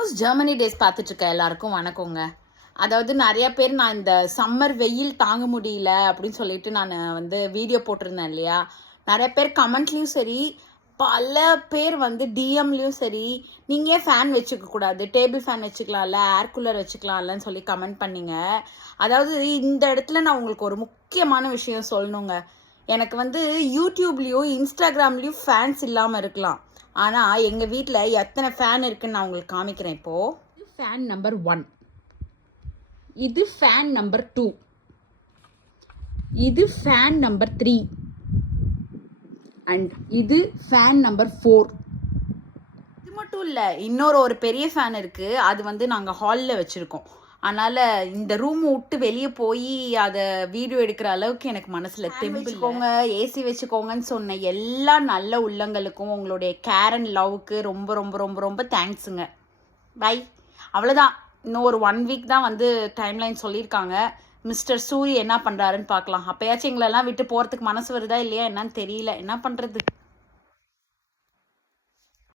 News Germany days பார்த்துட்டு இருக்க எல்லாருக்கும் வணக்கங்க. அதாவது நிறைய பேர் நான் இந்த சம்மர் வெயில் தாங்க முடியல அப்படின்னு சொல்லிட்டு நான் வீடியோ போட்டிருந்தேன் இல்லையா. நிறைய பேர் கமெண்ட்லேயும் சரி, பல பேர் டிஎம்லேயும் சரி, நீங்கள் ஏன் ஃபேன் வச்சுக்க கூடாது, டேபிள் ஃபேன் வச்சுக்கலாம்ல, ஏர் கூலர் வச்சுக்கலாம்லன்னு சொல்லி கமெண்ட் பண்ணீங்க. அதாவது இந்த இடத்துல நான் உங்களுக்கு ஒரு முக்கியமான விஷயம் சொல்லணுங்க. எனக்கு யூடியூப்லேயும் இன்ஸ்டாகிராம்லேயும் ஃபேன்ஸ் இல்லாமல் இருக்கலாம், ஆனால் எங்கள் வீட்டில் எத்தனை ஃபேன் இருக்குன்னு நான் உங்களுக்கு காமிக்கிறேன். இப்போது இது ஃபேன் நம்பர் 1, இது ஃபேன் நம்பர் 2, இது ஃபேன் நம்பர் 3 அண்ட் இது ஃபேன் நம்பர் 4. இது மட்டும் இல்லை, ஒரு பெரிய ஃபேன் இருக்குது. அது நாங்கள் ஹாலில் வச்சுருக்கோம். அதனால் இந்த ரூம் விட்டு வெளியே போய் அதை வீடியோ எடுக்கிற அளவுக்கு எனக்கு மனசில் வச்சுக்கோங்க, ஏசி வச்சுக்கோங்கன்னு சொன்ன எல்லா நல்ல உள்ளங்களுக்கும் உங்களுடைய கேர் அண்ட் லவ்வுக்கு ரொம்ப ரொம்ப ரொம்ப ரொம்ப தேங்க்ஸுங்க. பை. அவ்வளோதான். இன்னும் ஒரு 1 வீக் தான் டைம்லைன் சொல்லியிருக்காங்க. மிஸ்டர் சூரி என்ன பண்ணுறாருன்னு பார்க்கலாம். அப்போயாச்சும் எங்களெல்லாம் விட்டு போகிறதுக்கு மனசு வருதா இல்லையா என்னன்னு தெரியல. என்ன பண்ணுறது.